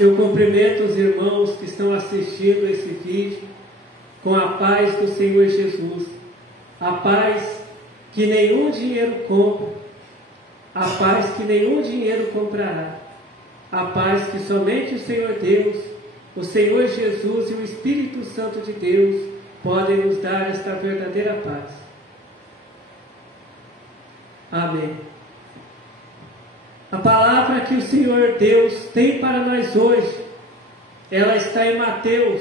Eu cumprimento os irmãos que estão assistindo esse vídeo com a paz do Senhor Jesus, a paz que nenhum dinheiro compra, a paz que nenhum dinheiro comprará, a paz que somente o Senhor Deus, o Senhor Jesus e o Espírito Santo de Deus podem nos dar esta verdadeira paz. Amém. A palavra que o Senhor Deus tem para nós hoje, ela está em Mateus,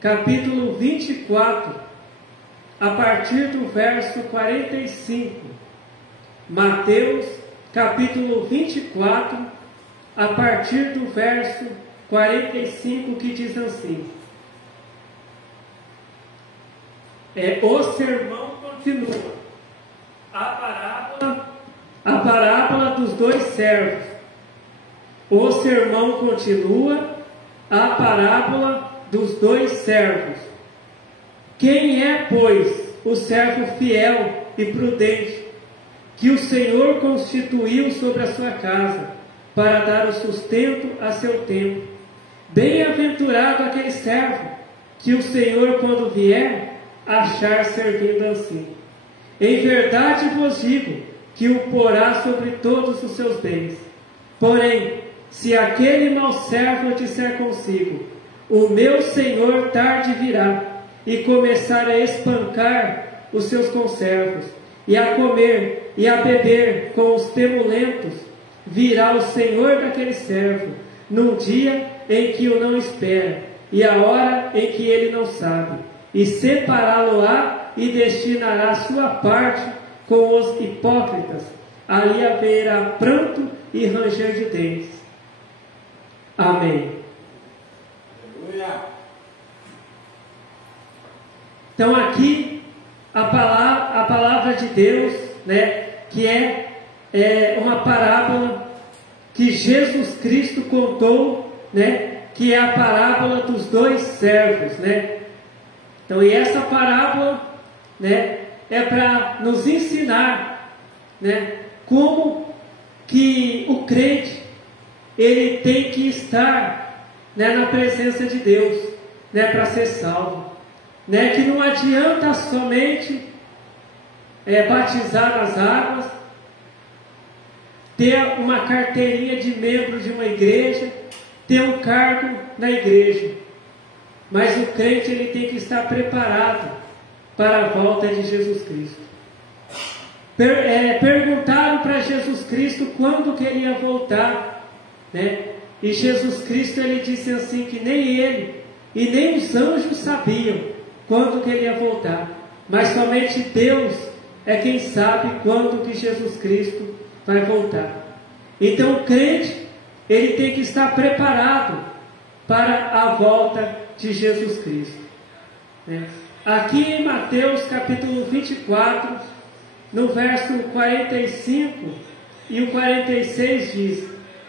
capítulo 24, a partir do verso 45. Mateus, capítulo 24, a partir do verso 45, que diz assim: o sermão continua. A parábola dos dois servos. O sermão continua. A parábola dos dois servos. Quem é, pois, o servo fiel e prudente, que o Senhor constituiu sobre a sua casa, para dar o sustento a seu tempo? Bem-aventurado aquele servo, que o Senhor, quando vier, achar servindo assim. Em verdade vos digo, que o porá sobre todos os seus bens. Porém, se aquele mau servo disser consigo: o meu Senhor tarde virá, e começar a espancar os seus conservos, e a comer e a beber com os temulentos, virá o Senhor daquele servo, num dia em que o não espera, e a hora em que ele não sabe, e separá-lo-á e destinará sua parte com os hipócritas. Ali haverá pranto e ranger de dentes. Amém. Aleluia. Então aqui a palavra de Deus, né, que é uma parábola que Jesus Cristo contou, né, que é a parábola dos dois servos, né? Então, e essa parábola, né, é para nos ensinar, né, como que o crente ele tem que estar, né, na presença de Deus, né, para ser salvo, né, que não adianta somente batizar nas águas, ter uma carteirinha de membro de uma igreja, ter um cargo na igreja, mas o crente ele tem que estar preparado para a volta de Jesus Cristo. Perguntaram para Jesus Cristo quando que ele ia voltar, né? E Jesus Cristo ele disse assim que nem ele e nem os anjos sabiam quando que ele ia voltar, mas somente Deus é quem sabe quando que Jesus Cristo vai voltar. Então o crente ele tem que estar preparado para a volta de Jesus Cristo, né? Aqui em Mateus capítulo 24, no verso 45 e o 46 diz: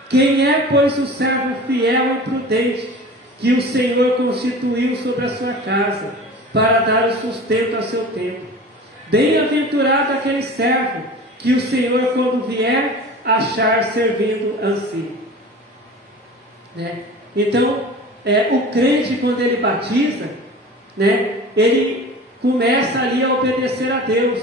quem é, pois, o servo fiel e prudente, que o Senhor constituiu sobre a sua casa, para dar o sustento a seu tempo? Bem-aventurado aquele servo, que o Senhor, quando vier, achar servindo assim. Né? Então, o crente, quando ele batiza, né, ele começa ali a obedecer a Deus.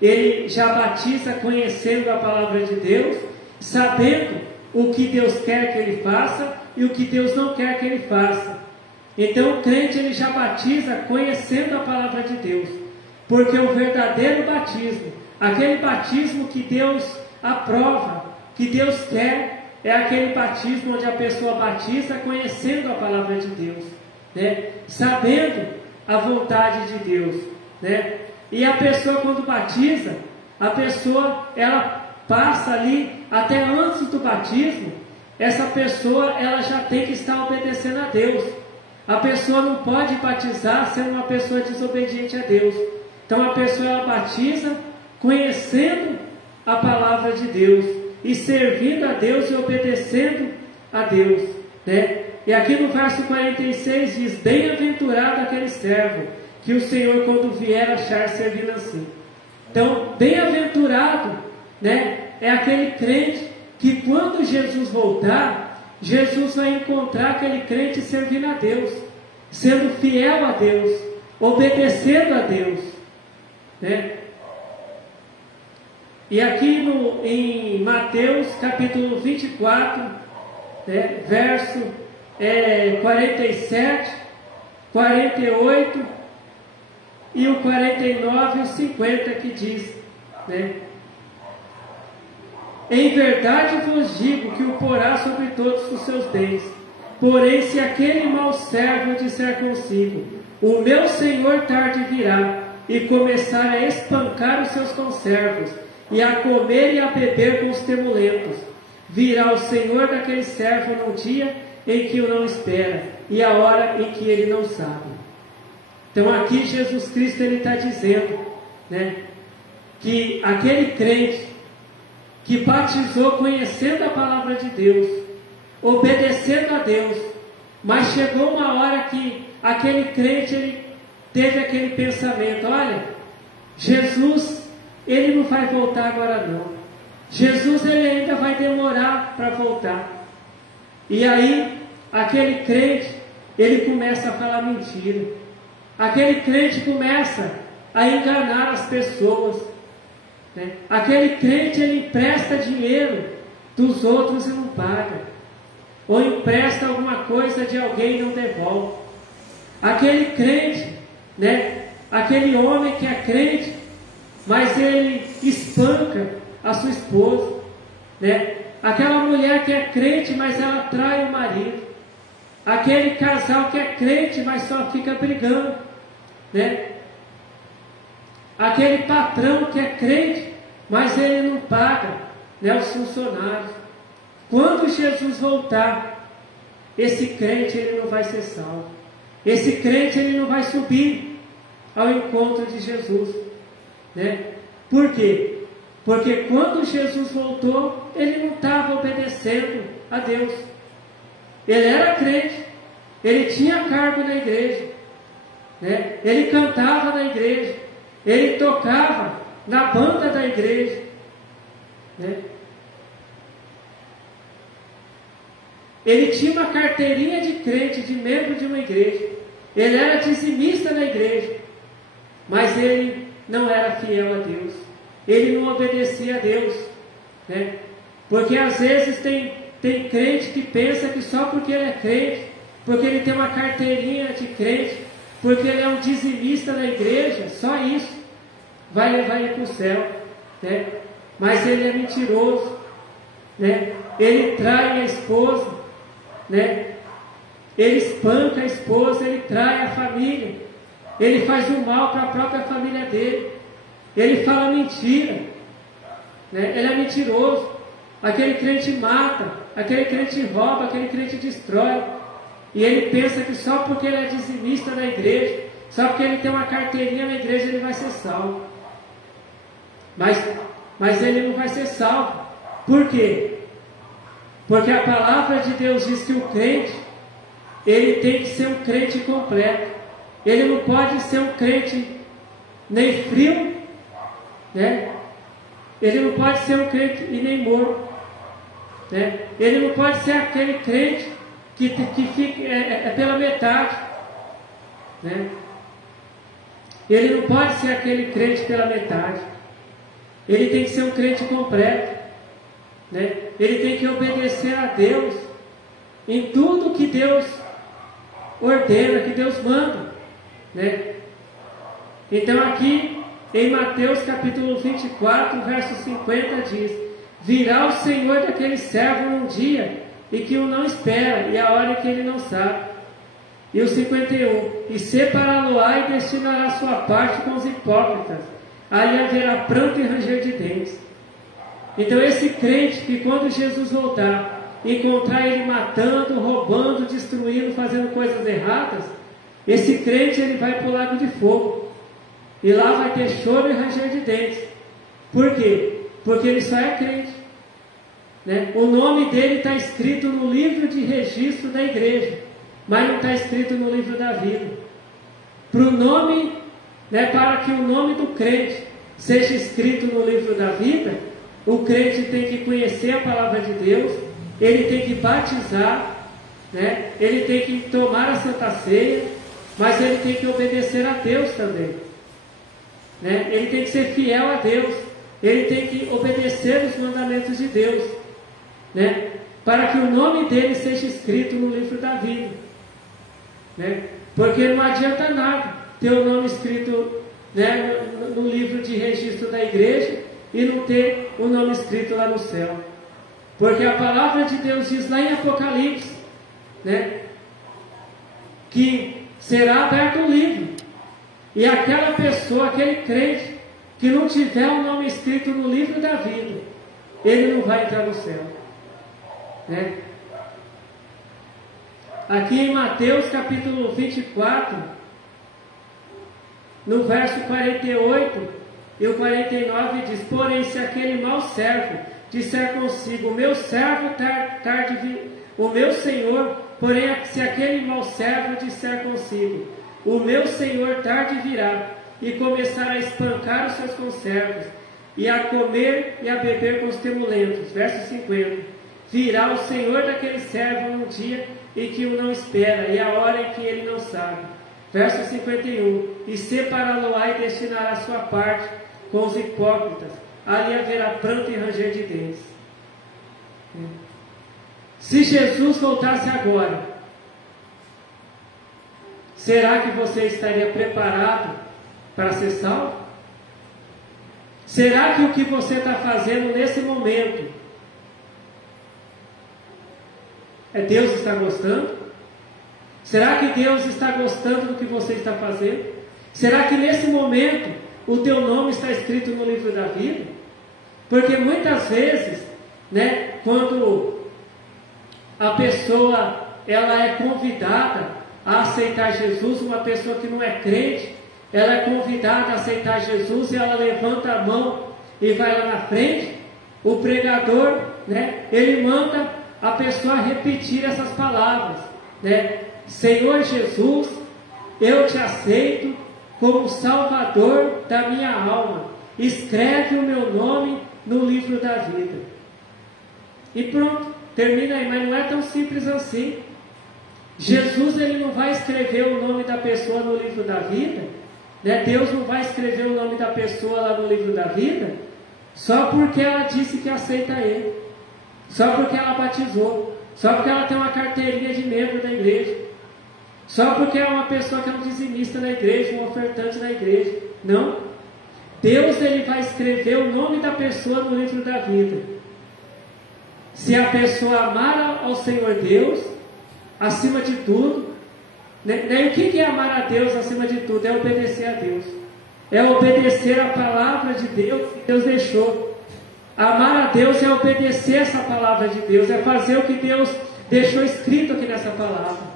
Ele já batiza conhecendo a palavra de Deus, sabendo o que Deus quer que ele faça e o que Deus não quer que ele faça. Então o crente ele já batiza conhecendo a palavra de Deus, porque o verdadeiro batismo, aquele batismo que Deus aprova, que Deus quer, é aquele batismo onde a pessoa batiza conhecendo a palavra de Deus, né? Sabendo a vontade de Deus, né? E a pessoa quando batiza, a pessoa ela passa ali até antes do batismo, essa pessoa ela já tem que estar obedecendo a Deus. A pessoa não pode batizar sendo uma pessoa desobediente a Deus. Então a pessoa ela batiza conhecendo a palavra de Deus e servindo a Deus e obedecendo a Deus, né? E aqui no verso 46 diz: bem-aventurado aquele servo, que o Senhor quando vier achar servindo assim. Então, bem-aventurado, né, é aquele crente que quando Jesus voltar, Jesus vai encontrar aquele crente servindo a Deus, sendo fiel a Deus, obedecendo a Deus, né? E aqui em Mateus capítulo 24, né, verso 47, 48 e o 49 e o 50 que diz, né? Em verdade vos digo que o porá sobre todos os seus bens. Porém, se aquele mau servo disser consigo, o meu Senhor tarde virá, e começar a espancar os seus conservos, e a comer e a beber com os temulentos, virá o Senhor daquele servo num dia em que o não espera, e a hora em que ele não sabe. Então aqui Jesus Cristo está dizendo, né, que aquele crente que batizou conhecendo a palavra de Deus, obedecendo a Deus, mas chegou uma hora que aquele crente ele teve aquele pensamento: olha, Jesus, ele não vai voltar agora não. Jesus, ele ainda vai demorar para voltar. E aí, aquele crente, ele começa a falar mentira. Aquele crente começa a enganar as pessoas, né? Aquele crente, ele empresta dinheiro dos outros e não paga, ou empresta alguma coisa de alguém e não devolve. Aquele crente, né? Aquele homem que é crente, mas ele espanca a sua esposa, né? Aquela mulher que é crente, mas ela trai o marido. Aquele casal que é crente, mas só fica brigando, né? Aquele patrão que é crente, mas ele não paga, né, os funcionários. Quando Jesus voltar, esse crente ele não vai ser salvo. Esse crente ele não vai subir ao encontro de Jesus, né? Por quê? Porque quando Jesus voltou, ele não estava obedecendo a Deus. Ele era crente, ele tinha cargo na igreja, né? Ele cantava na igreja, ele tocava na banda da igreja, né? Ele tinha uma carteirinha de crente, de membro de uma igreja. Ele era dizimista na igreja, mas ele não era fiel a Deus. Ele não obedecia a Deus, né? Porque às vezes tem crente que pensa que só porque ele é crente, porque ele tem uma carteirinha de crente, porque ele é um dizimista na igreja, só isso vai levar ele para o céu, né? Mas ele é mentiroso, né? Ele trai a esposa, né? Ele espanca a esposa, ele trai a família, ele faz o mal para a própria família dele, ele fala mentira, né? Ele é mentiroso. Aquele crente mata, aquele crente rouba, aquele crente destrói, e ele pensa que só porque ele é dizimista na igreja, só porque ele tem uma carteirinha na igreja, ele vai ser salvo. Mas ele não vai ser salvo. Por quê? Porque a palavra de Deus diz que o crente, ele tem que ser um crente completo. Ele não pode ser um crente nem frio, né? Ele não pode ser um crente e nem morto, né? Ele não pode ser aquele crente que fica pela metade, né? Ele não pode ser aquele crente pela metade. Ele tem que ser um crente completo, né? Ele tem que obedecer a Deus em tudo que Deus ordena, que Deus manda, né? Então aqui em Mateus capítulo 24, verso 50 diz: virá o Senhor daquele servo num dia e que o não espera, e a hora que ele não sabe. E o 51, e separá-lo-á e destinará sua parte com os hipócritas, ali haverá pranto e ranger de dentes. Então esse crente que quando Jesus voltar, encontrar ele matando, roubando, destruindo, fazendo coisas erradas, esse crente ele vai para o lago de fogo, e lá vai ter choro e ranger de dentes. Por quê? Porque ele só é crente, né? O nome dele está escrito no livro de registro da igreja, mas não está escrito no livro da vida. Para o nome, né, para que o nome do crente seja escrito no livro da vida, o crente tem que conhecer a palavra de Deus, ele tem que batizar, né? Ele tem que tomar a Santa Ceia, mas ele tem que obedecer a Deus também, né? Ele tem que ser fiel a Deus, ele tem que obedecer os mandamentos de Deus, né? Para que o nome dele seja escrito no livro da vida, né? Porque não adianta nada ter o nome escrito, né, no livro de registro da igreja e não ter o nome escrito lá no céu. Porque a palavra de Deus diz lá em Apocalipse, né, que será aberto um livro, e aquela pessoa, aquele crente que não tiver o nome escrito no livro da vida, ele não vai entrar no céu, né? Aqui em Mateus capítulo 24, no verso 48 e o 49 diz: porém, se aquele mau servo disser consigo, o meu servo o meu senhor, porém, se aquele mau servo disser consigo, o meu senhor tarde virá, e começar a espancar os seus conservos, e a comer e a beber com os temulentos, verso 50, virá o senhor daquele servo num dia em que o não espera, e a hora em que ele não sabe. Verso 51, e separá-lo-á e destinará a sua parte com os hipócritas, ali haverá pranto e ranger de dentes. Se Jesus voltasse agora, será que você estaria preparado para ser salvo? Será que o que você está fazendo nesse momento, Deus está gostando? Será que Deus está gostando do que você está fazendo? Será que nesse momento o teu nome está escrito no livro da vida? Porque muitas vezes, né, quando a pessoa ela é convidada a aceitar Jesus, uma pessoa que não é crente, ela é convidada a aceitar Jesus e ela levanta a mão e vai lá na frente, o pregador, né, ele manda a pessoa repetir essas palavras, né? Senhor Jesus, eu te aceito como Salvador da minha alma, escreve o meu nome no livro da vida. E pronto, termina aí. Mas não é tão simples assim. Jesus, ele não vai escrever o nome da pessoa no livro da vida, né? Deus não vai escrever o nome da pessoa lá no livro da vida só porque ela disse que aceita ele, só porque ela batizou, só porque ela tem uma carteirinha de membro da igreja, só porque é uma pessoa que é um dizimista na igreja, um ofertante na igreja. Não. Deus, ele vai escrever o nome da pessoa no livro da vida se a pessoa amar ao Senhor Deus acima de tudo, né? E o que é amar a Deus acima de tudo? É obedecer a Deus, é obedecer a palavra de Deus que Deus deixou. Amar a Deus é obedecer essa palavra de Deus, é fazer o que Deus deixou escrito aqui nessa palavra.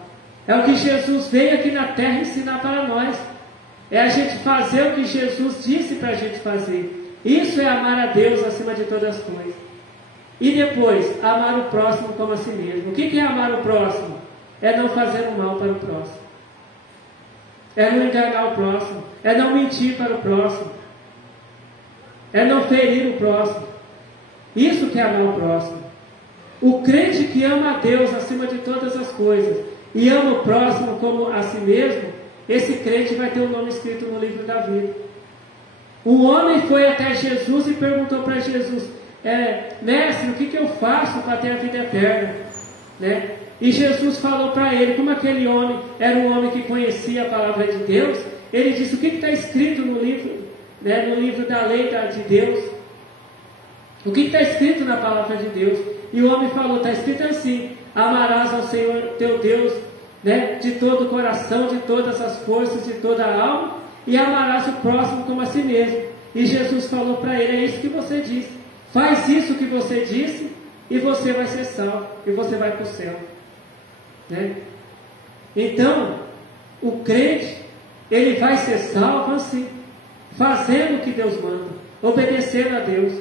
É o que Jesus veio aqui na terra ensinar para nós. É a gente fazer o que Jesus disse para a gente fazer. Isso é amar a Deus acima de todas as coisas. E depois, amar o próximo como a si mesmo. O que é amar o próximo? É não fazer o mal para o próximo, é não enganar o próximo, é não mentir para o próximo, é não ferir o próximo. Isso que é amar o próximo. O crente que ama a Deus acima de todas as coisas e ama o próximo como a si mesmo, esse crente vai ter o nome escrito no livro da vida. Um homem foi até Jesus e perguntou para Jesus: mestre, o que eu faço para ter a vida eterna? Né? E Jesus falou para ele, como aquele homem era um homem que conhecia a palavra de Deus, ele disse: o que está escrito no livro, né, no livro da lei de Deus? O que está escrito na palavra de Deus? E o homem falou: está escrito assim: amarás ao Senhor teu Deus, né, de todo o coração, de todas as forças, de toda a alma, e amarás o próximo como a si mesmo. E Jesus falou para ele: é isso que você disse, faz isso que você disse e você vai ser salvo, e você vai para o céu, né? Então, o crente, ele vai ser salvo assim, fazendo o que Deus manda, obedecendo a Deus.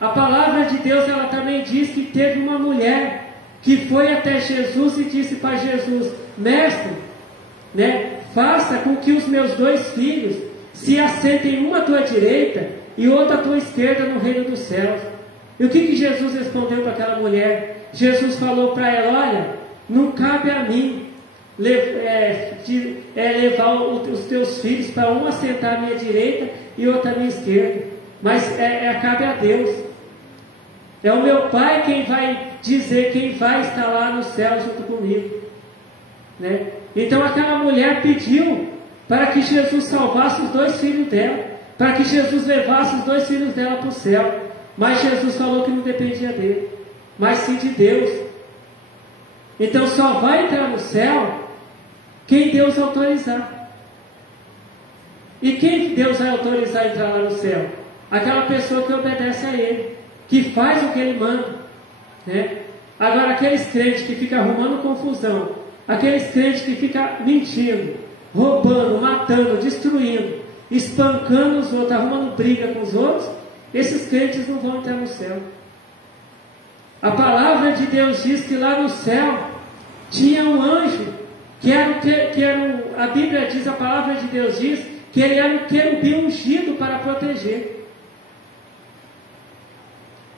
A palavra de Deus, ela também diz que teve uma mulher que foi até Jesus e disse para Jesus: mestre, né, faça com que os meus 2 filhos se assentem uma à tua direita e outra à tua esquerda no reino dos céus. E o que Jesus respondeu para aquela mulher? Jesus falou para ela: olha, não cabe a mim levar os teus filhos para um assentar à minha direita e outro à minha esquerda, mas cabe a Deus. É o meu Pai quem vai dizer quem vai estar lá no céu junto comigo, né? Então aquela mulher pediu para que Jesus salvasse os 2 filhos dela, para que Jesus levasse os 2 filhos dela para o céu. Mas Jesus falou que não dependia dele, mas sim de Deus. Então só vai entrar no céu quem Deus autorizar. E quem Deus vai autorizar a entrar lá no céu? Aquela pessoa que obedece a Ele, que faz o que Ele manda, né? Agora aqueles crentes que ficam arrumando confusão, aqueles crentes que ficam mentindo, roubando, matando, destruindo, espancando os outros, arrumando briga com os outros, esses crentes não vão entrar no céu. A palavra de Deus diz que lá no céu tinha um anjo, a Bíblia diz, a palavra de Deus diz, que ele era um querubim ungido para proteger.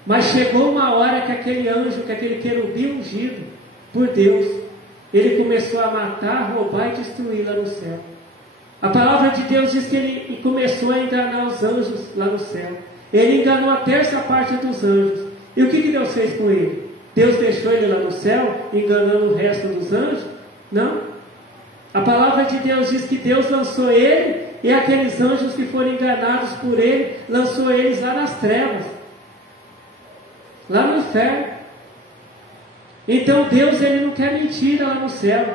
Mas chegou uma hora que aquele anjo, que aquele querubim ungido por Deus, ele começou a matar, roubar e destruir lá no céu. A palavra de Deus diz que ele começou a enganar os anjos lá no céu. Ele enganou a terça parte dos anjos. E o que Deus fez com ele? Deus deixou ele lá no céu, enganando o resto dos anjos? Não. A palavra de Deus diz que Deus lançou ele, e aqueles anjos que foram enganados por ele, lançou eles lá nas trevas, lá no inferno. Então Deus, ele não quer mentira lá no céu.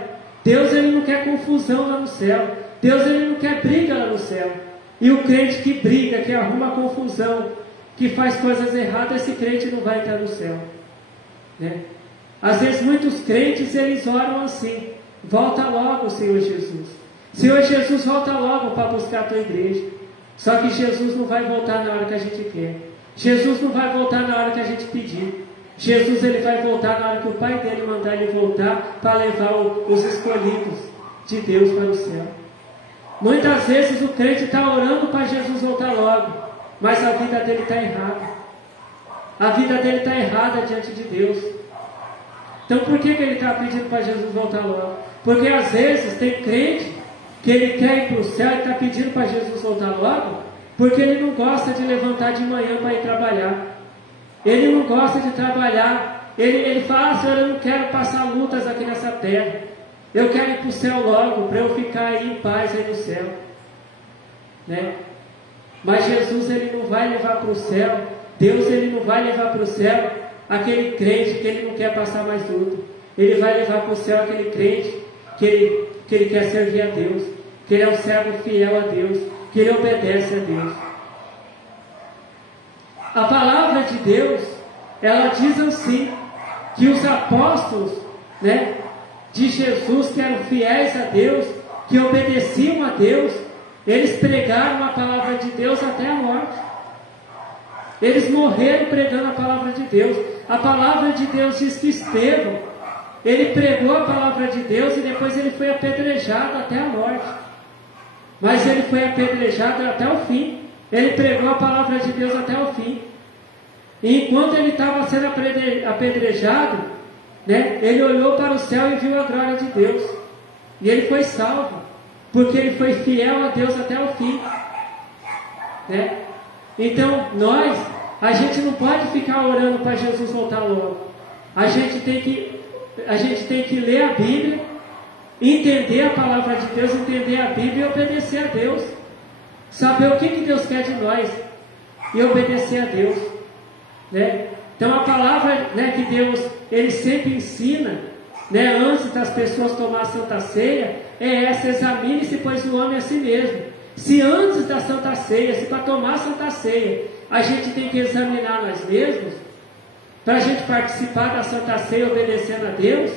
Deus, ele não quer confusão lá no céu. Deus, ele não quer briga lá no céu. E o crente que briga, que arruma confusão, que faz coisas erradas, esse crente não vai entrar no céu, né? Às vezes muitos crentes, eles oram assim: volta logo, Senhor Jesus. Senhor Jesus, volta logo para buscar a tua igreja. Só que Jesus não vai voltar na hora que a gente quer. Jesus não vai voltar na hora que a gente pedir. Jesus, ele vai voltar na hora que o Pai dele mandar ele voltar, para levar os escolhidos de Deus para o céu. Muitas vezes o crente está orando para Jesus voltar logo, mas a vida dele está errada. A vida dele está errada diante de Deus. Então por que ele está pedindo para Jesus voltar logo? Porque às vezes tem crente que ele quer ir para o céu e está pedindo para Jesus voltar logo, porque ele não gosta de levantar de manhã para ir trabalhar. Ele não gosta de trabalhar. Ele fala: Senhor, eu não quero passar lutas aqui nessa terra. Eu quero ir para o céu logo, para eu ficar aí em paz aí no céu, né? Mas Jesus, ele não vai levar para o céu, Deus, ele não vai levar para o céu aquele crente que ele não quer passar mais luta. Ele vai levar para o céu aquele crente que ele quer servir a Deus, que ele é um servo fiel a Deus, que ele obedece a Deus. A palavra de Deus, ela diz assim, que os apóstolos, né, de Jesus, que eram fiéis a Deus, que obedeciam a Deus, eles pregaram a palavra de Deus até a morte. Eles morreram pregando a palavra de Deus. A palavra de Deus diz que Estevão, ele pregou a palavra de Deus e depois ele foi apedrejado até a morte. Mas ele foi apedrejado até o fim. Ele pregou a palavra de Deus até o fim. E enquanto ele estava sendo apedrejado, né, ele olhou para o céu e viu a glória de Deus. E ele foi salvo, porque ele foi fiel a Deus até o fim, né? Então a gente não pode ficar orando para Jesus voltar logo. A gente tem que ler a Bíblia, entender a palavra de Deus, entender a Bíblia e obedecer a Deus. Saber o que Deus quer de nós e obedecer a Deus, né? Então a palavra, né, que Deus, ele sempre ensina, né, antes das pessoas tomar a Santa Ceia, é essa: examine-se, pois o homem é a si mesmo. Se antes da Santa Ceia, se para tomar a Santa Ceia, a gente tem que examinar nós mesmos, para a gente participar da Santa Ceia obedecendo a Deus,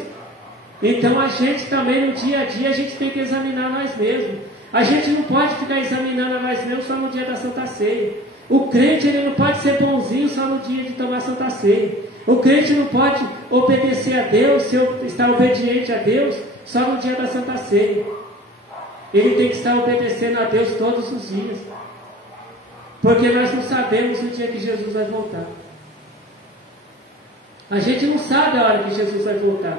então a gente também no dia a dia, a gente tem que examinar nós mesmos. A gente não pode ficar examinando a nós mesmos só no dia da Santa Ceia. O crente, ele não pode ser bonzinho só no dia de tomar a Santa Ceia. O crente não pode obedecer a Deus, estar obediente a Deus só no dia da Santa Ceia. Ele tem que estar obedecendo a Deus todos os dias, porque nós não sabemos o dia que Jesus vai voltar. A gente não sabe a hora que Jesus vai voltar,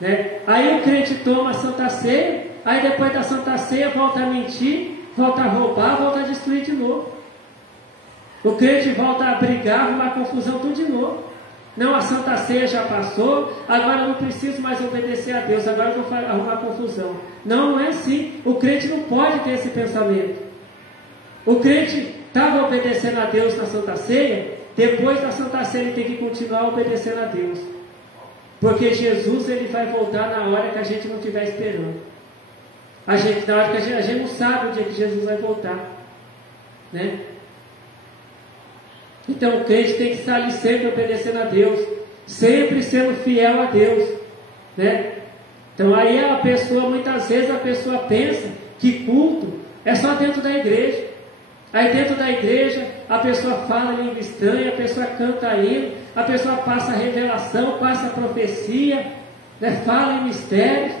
né? Aí o crente toma a Santa Ceia, aí depois da Santa Ceia volta a mentir, volta a roubar, volta a destruir de novo. O crente volta a brigar, arrumar confusão tudo de novo. Não, a Santa Ceia já passou, agora eu não preciso mais obedecer a Deus, agora eu vou arrumar confusão. Não, não é assim. O crente não pode ter esse pensamento. O crente estava obedecendo a Deus na Santa Ceia, depois da Santa Ceia ele tem que continuar obedecendo a Deus. Porque Jesus ele vai voltar na hora que a gente não estiver esperando. Na hora que a gente não sabe o dia que Jesus vai voltar, né? Então o crente tem que estar ali sempre obedecendo a Deus, sempre sendo fiel a Deus, né? Então aí a pessoa, muitas vezes a pessoa pensa que culto é só dentro da igreja. Aí dentro da igreja a pessoa fala em língua estranha, a pessoa canta hino, a pessoa passa a revelação, passa a profecia, né? Fala em mistérios.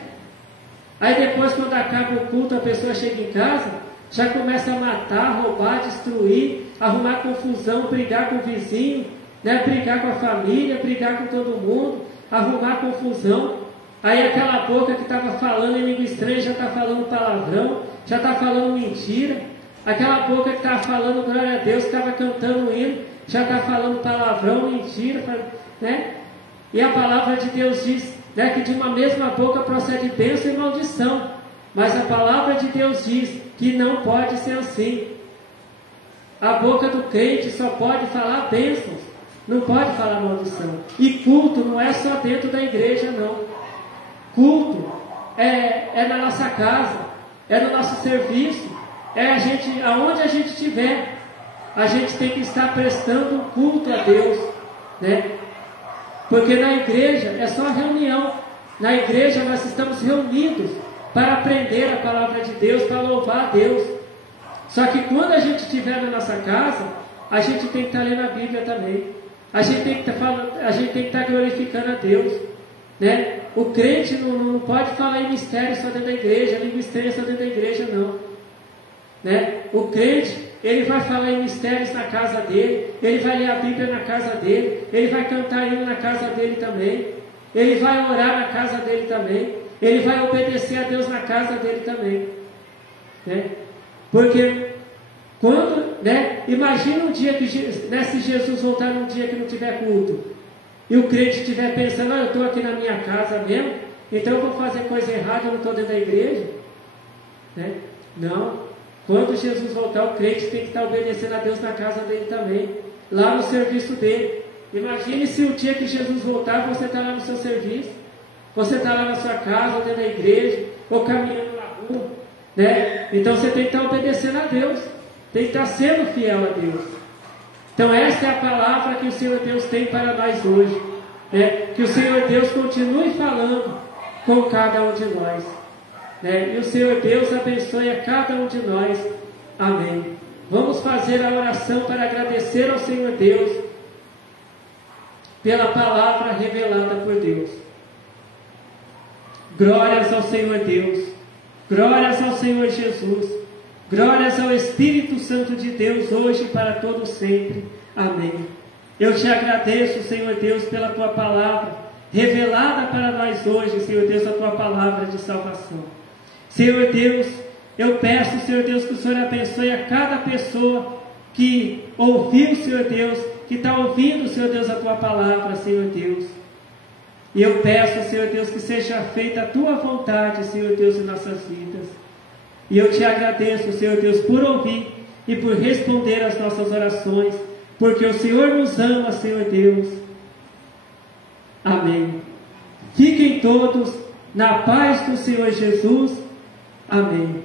Aí depois, quando acaba o culto, a pessoa chega em casa, já começa a matar, roubar, destruir, arrumar confusão, brigar com o vizinho, né? Brigar com a família, brigar com todo mundo, arrumar confusão. Aí aquela boca que estava falando em língua estranha já está falando palavrão, já está falando mentira. Aquela boca que estava falando glória a Deus, estava cantando hino, já está falando palavrão, mentira, né? E a palavra de Deus diz, né, que de uma mesma boca procede bênção e maldição. Mas a palavra de Deus diz que não pode ser assim. A boca do crente só pode falar bênçãos, não pode falar maldição. E culto não é só dentro da igreja, não. Culto é na nossa casa, é no nosso serviço, aonde a gente estiver, a gente tem que estar prestando culto a Deus, né? Porque na igreja é só reunião. Na igreja nós estamos reunidos para aprender a palavra de Deus, para louvar a Deus. Só que quando a gente estiver na nossa casa, a gente tem que estar lendo a Bíblia também. A gente tem que estar glorificando a Deus, né? O crente não pode falar em mistério só dentro da igreja, língua estranha só dentro da igreja, não, né? O crente, ele vai falar em mistérios na casa dele, ele vai ler a Bíblia na casa dele, ele vai cantar hino na casa dele também, ele vai orar na casa dele também, ele vai obedecer a Deus na casa dele também, né? Porque quando, né, imagina um dia que, né, se Jesus voltar num dia que não tiver culto, e o crente estiver pensando, eu estou aqui na minha casa mesmo, então eu vou fazer coisa errada, eu não estou dentro da igreja, né? Não. Quando Jesus voltar, o crente tem que estar obedecendo a Deus na casa dele também, lá no serviço dele. Imagine se o dia que Jesus voltar, você está lá no seu serviço, você está lá na sua casa, ou dentro da igreja, ou caminhando na rua, né? Então você tem que estar obedecendo a Deus, tem que estar sendo fiel a Deus. Então esta é a palavra que o Senhor Deus tem para nós hoje, né? Que o Senhor Deus continue falando com cada um de nós, né? E o Senhor Deus abençoe a cada um de nós. Amém. Vamos fazer a oração para agradecer ao Senhor Deus pela palavra revelada por Deus. Glórias ao Senhor Deus, glórias ao Senhor Jesus, glórias ao Espírito Santo de Deus, hoje e para todo sempre. Amém. Eu te agradeço, Senhor Deus, pela tua palavra revelada para nós hoje, Senhor Deus, a tua palavra de salvação. Senhor Deus, eu peço, Senhor Deus, que o Senhor abençoe a cada pessoa que ouviu, Senhor Deus, que está ouvindo, Senhor Deus, a tua palavra, Senhor Deus. E eu peço, Senhor Deus, que seja feita a tua vontade, Senhor Deus, em nossas vidas. E eu te agradeço, Senhor Deus, por ouvir e por responder às nossas orações, porque o Senhor nos ama, Senhor Deus. Amém. Fiquem todos na paz do Senhor Jesus. Amém.